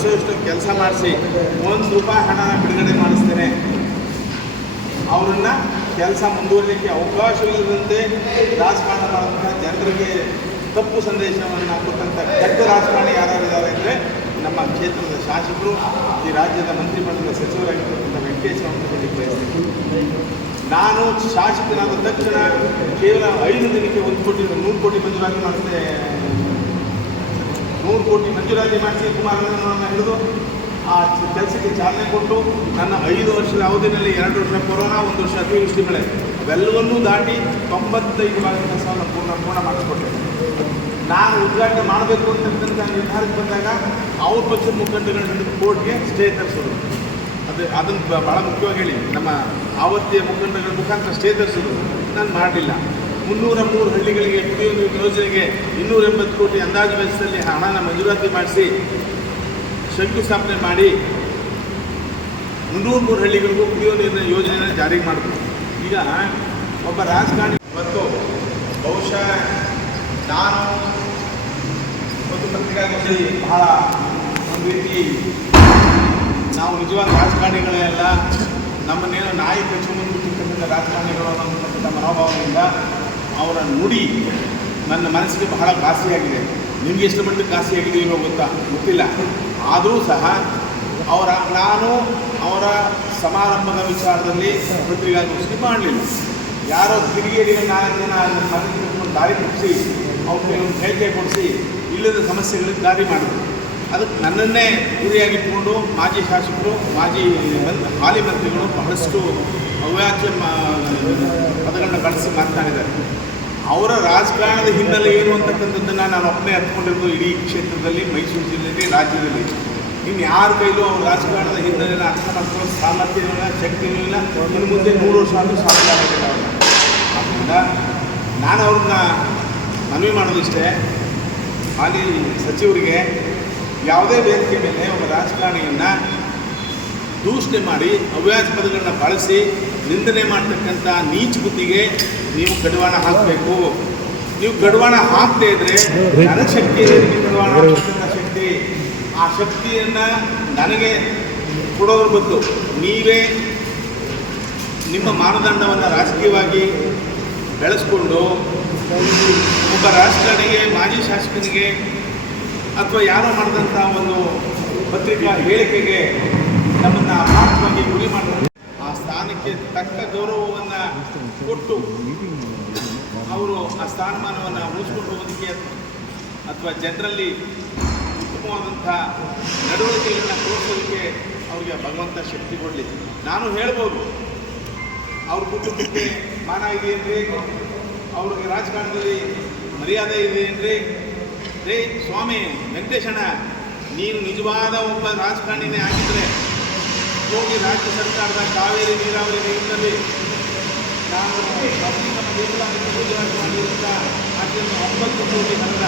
ವರ್ಷದಷ್ಟು ಕೆಲಸ ಮಾಡಿಸಿ ₹1 ಹಣ ಬಿಡುಗಡೆ ಮಾಡಿಸ್ತೇನೆ. ಅವರನ್ನು ಕೆಲಸ ಮುಂದುವರಲಿಕ್ಕೆ ಅವಕಾಶವಿಲ್ಲದಂತೆ ರಾಜಕಾರಣ ಮಾಡುವಂಥ ಜನರಿಗೆ ತಪ್ಪು ಸಂದೇಶವನ್ನು ಕೊಟ್ಟಂಥ ಕೆಟ್ಟ ರಾಜಕಾರಣಿ ಯಾರಿದ್ದಾರೆ ಅಂದರೆ ನಮ್ಮ ಕ್ಷೇತ್ರದ ಶಾಸಕರು, ಈ ರಾಜ್ಯದ ಮಂತ್ರಿಮಂಡಲದ ಸಚಿವರಾಗಿರ್ತಕ್ಕಂಥ ವೆಂಕಟೇಶ್ ಅವರು ಹೇಳಲಿಕ್ಕೆ ಬಯಸ್ತೇನೆ. ನಾನು ಶಾಸಕನಾದ ತಕ್ಷಣ ಕೇವಲ 5 ದಿನಕ್ಕೆ 1 ಕೋಟಿ 100 ಕೋಟಿ ಮಂಜೂರಾತಿ ಮಾಡಿಸಿದೆ. 100 ಕೋಟಿ ಮಂಜೂರಾತಿ ಮಾಡಿಸಿ ಕುಮಾರಣ್ಣನನ್ನು ಹಿಡಿದು ಆ ಕೆಲಸಕ್ಕೆ ಚಾಲನೆ ಕೊಟ್ಟು ನನ್ನ 5 ವರ್ಷದ ಅವಧಿಯಲ್ಲಿ 2 ವರ್ಷ ಕೊರೋನಾ, 1 ವರ್ಷ ಅತಿವೃಷ್ಟಿ ಮಳೆ ಅವೆಲ್ಲವನ್ನೂ ದಾಟಿ 95% ಕೆಲಸವನ್ನು ಪೂರ್ಣ ಮಾಡಿಸ್ಕೊಟ್ಟೆ. ನಾನು ಉದ್ಘಾಟನೆ ಮಾಡಬೇಕು ಅಂತಕ್ಕಂಥ ನಿರ್ಧಾರಕ್ಕೆ ಬಂದಾಗ ಅವ್ರ ಪಕ್ಷದ ಮುಖಂಡಗಳನ್ನ ಹಿಡಿದು ಕೋರ್ಟ್ಗೆ ಸ್ಟೇ ತರಿಸೋದು, ಅದನ್ನು ಭಾಳ ಮುಖ್ಯವಾಗಿ ಹೇಳಿ, ನಮ್ಮ ಆವತ್ತಿಯ ಮುಖಂಡಗಳ ಮುಖಾಂತರ ಸ್ಟೇ ತರಿಸೋದು ನಾನು ಮಾಡಲಿಲ್ಲ. 303 ಹಳ್ಳಿಗಳಿಗೆ ಕುಡಿಯುವ ನೀರು ಯೋಜನೆಗೆ 280 ಕೋಟಿ ಅಂದಾಜು ವೆಚ್ಚದಲ್ಲಿ ಹಣನ ಮಂಜೂರಾತಿ ಮಾಡಿಸಿ ಶಂಕುಸ್ಥಾಪನೆ ಮಾಡಿ 303 ಹಳ್ಳಿಗಳಿಗೂ ಕುಡಿಯುವ ನೀರಿನ ಯೋಜನೆಯನ್ನು ಜಾರಿಗೆ ಮಾಡಬೇಕು. ಈಗ ಒಬ್ಬ ರಾಜಕಾರಣಿ ಮತ್ತು ಬಹುಶಃ ನಾನು ಒಂದು ಪತ್ರಿಕಾಗೋಷ್ಠಿ ಬಹಳ ಒಂದು ರೀತಿ ನಾವು ನಿಜವಾದ ರಾಜಕಾರಣಿಗಳೇ ಅಲ್ಲ, ನಮ್ಮನ್ನೇನೋ ನಾಯಿ ಕಚ್ಚಿಕೊಂಡಿರ್ತಕ್ಕಂಥ ರಾಜಕಾರಣಿಗಳು ಅನ್ನೋತಕ್ಕಂಥ ಮನೋಭಾವನೆಯಿಂದ ಅವರ ನುಡಿ ನನ್ನ ಮನಸ್ಸಿಗೆ ಬಹಳ ಘಾಸಿಯಾಗಿದೆ. ನಿಮಗೆ ಎಷ್ಟು ಮಟ್ಟಿಗೆ ಘಾಸಿಯಾಗಿದೆಯೋ ಗೊತ್ತಿಲ್ಲ. ಆದರೂ ಸಹ ನಾನು ಅವರ ಸಮಾರಂಭದ ವಿಚಾರದಲ್ಲಿ ಪತ್ರಿಕಾಗೋಷ್ಠಿ ಮಾಡಲಿಲ್ಲ. ಯಾರೋ ಕಿಡಿಗೇಡಿನ ನನ್ನ ಮನಸ್ಸಿಗೆ ದಾರಿ ಮುಗಿಸಿ ಅವ್ರಿಗೆ ಒಂದು ಹೇಳಿಕೆ ಕೊಡಿಸಿ ಇಲ್ಲದ ಸಮಸ್ಯೆಗಳಿಗೆ ದಾರಿ ಮಾಡಿದ್ರು. ಅದಕ್ಕೆ ನನ್ನನ್ನೇ ಗುರಿಯಾಗಿಟ್ಕೊಂಡು ಮಾಜಿ ಶಾಸಕರು, ಹಾಲಿ ಮಂತ್ರಿಗಳು ಬಹಳಷ್ಟು ಅವ್ಯಾಜ್ಯ ಪದಗಳನ್ನ ಬಳಸಿ ಮಾತನಾಡಿದ್ದಾರೆ. ಅವರ ರಾಜಕಾರಣದ ಹಿನ್ನೆಲೆ ಏನು ಅಂತಕ್ಕಂಥದ್ದನ್ನು ನಾನು ಒಬ್ಬನೇ ಹತ್ಕೊಂಡಿರೋದು ಇಡೀ ಕ್ಷೇತ್ರದಲ್ಲಿ, ಮೈಸೂರು ಜಿಲ್ಲೆಯಲ್ಲಿ, ರಾಜ್ಯದಲ್ಲಿ. ಇನ್ನು ಯಾರ ಕೈಲೂ ಅವ್ರ ರಾಜಕಾರಣದ ಹಿನ್ನೆಲೆಯನ್ನು ಅರ್ಥ ಮಾಡ್ಕೊಳ್ಳೋ ಸಾಮರ್ಥ್ಯವೂ ಇಲ್ಲ, ಶಕ್ತಿಯೂ ಇಲ್ಲ. ಇನ್ನು ಮುಂದೆ 100 ವರ್ಷ ಆದರೂ ಸಾಧ್ಯ ಆಗೋದಿಲ್ಲ ಅವ್ರನ್ನ. ಆದ್ದರಿಂದ ನಾನು ಅವ್ರನ್ನ ಮನವಿ ಮಾಡೋದಿಷ್ಟೇ, ಹಾಲಿ ಸಚಿವರಿಗೆ ಯಾವುದೇ ವೇದಿಕೆ ಮೇಲೆ ಒಬ್ಬ ರಾಜಕಾರಣಿಯನ್ನು ದೂಷಣೆ ಮಾಡಿ ಅವ್ಯಾಜ ಪದಗಳನ್ನ ಬಳಸಿ ನಿಂದನೆ ಮಾಡ್ತಕ್ಕಂಥ ನೀಚ ಬುದ್ಧಿಗೆ ನೀವು ಕಡಿವಾಣ ಹಾಕಬೇಕು. ನೀವು ಕಡಿವಾಣ ಹಾಕದೇ ಇದ್ದರೆ ನನ್ನ ಶಕ್ತಿ ಇದೆ, ನಿಮಗೆ ಕಡಿವಾಣ ಹಾಕ್ತಕ್ಕಂಥ ಶಕ್ತಿ. ಆ ಶಕ್ತಿಯನ್ನು ನನಗೆ ಕೊಡೋದ್ರ ಬದಲು ನೀವೇ ನಿಮ್ಮ ಮಾನದಂಡವನ್ನು ರಾಜಕೀಯವಾಗಿ ಬೆಳೆಸ್ಕೊಂಡು ಒಬ್ಬ ರಾಜಕಾರಣಿಗೆ, ಮಾಜಿ ಶಾಸಕನಿಗೆ ಅಥವಾ ಯಾರೋ ಮಾಡಿದಂಥ ಒಂದು ಪತ್ರಿಕಾ ಹೇಳಿಕೆಗೆ ನಮ್ಮನ್ನು ಅಪಾರ್ಥವಾಗಿ ಗುರಿ ಮಾಡಿದ್ರೆ ಆ ಸ್ಥಾನಕ್ಕೆ ತಕ್ಕ ಗೌರವವನ್ನು ಕೊಟ್ಟು ಅವರು ಆ ಸ್ಥಾನಮಾನವನ್ನು ಉಳಿಸ್ಕೊಂಡು ಹೋಗೋದಕ್ಕೆ ಅಥವಾ ಜನರಲ್ಲಿ ಉತ್ತಮವಾದಂಥ ನಡವಳಿಕೆಗಳನ್ನು ತೋರಿಸೋದಕ್ಕೆ ಅವ್ರಿಗೆ ಭಗವಂತ ಶಕ್ತಿ ಕೊಡಲಿ. ನಾನು ಹೇಳ್ಬೋದು, ಅವ್ರ ಕುಟುಂಬಕ್ಕೆ ಮಾನ ಇದೆ ಅಂದರೆ, ಅವ್ರಿಗೆ ರಾಜಕಾರಣದಲ್ಲಿ ಮರ್ಯಾದೆ ಇದೆ ಅಂದರೆ, ರೇ ಸ್ವಾಮಿ ವೆಂಕಟೇಶಣ್ಣ, ನೀನು ನಿಜವಾದ ಒಬ್ಬ ರಾಜಕಾರಣಿನೇ ಆಗಿದ್ದರೆ ಹೋಗಿ ರಾಜ್ಯ ಸರ್ಕಾರದ ಕಾವೇರಿ ನೀರಾವರಿ ನೀರಿನಲ್ಲಿ ನಾನು ನಮ್ಮ ದೇಶವನ್ನು ಗುಜರಾತ್ ಮಾಡಿರುವಂಥ ಆಚರಣೆ 9 ಕೋಟಿ ಹಣದ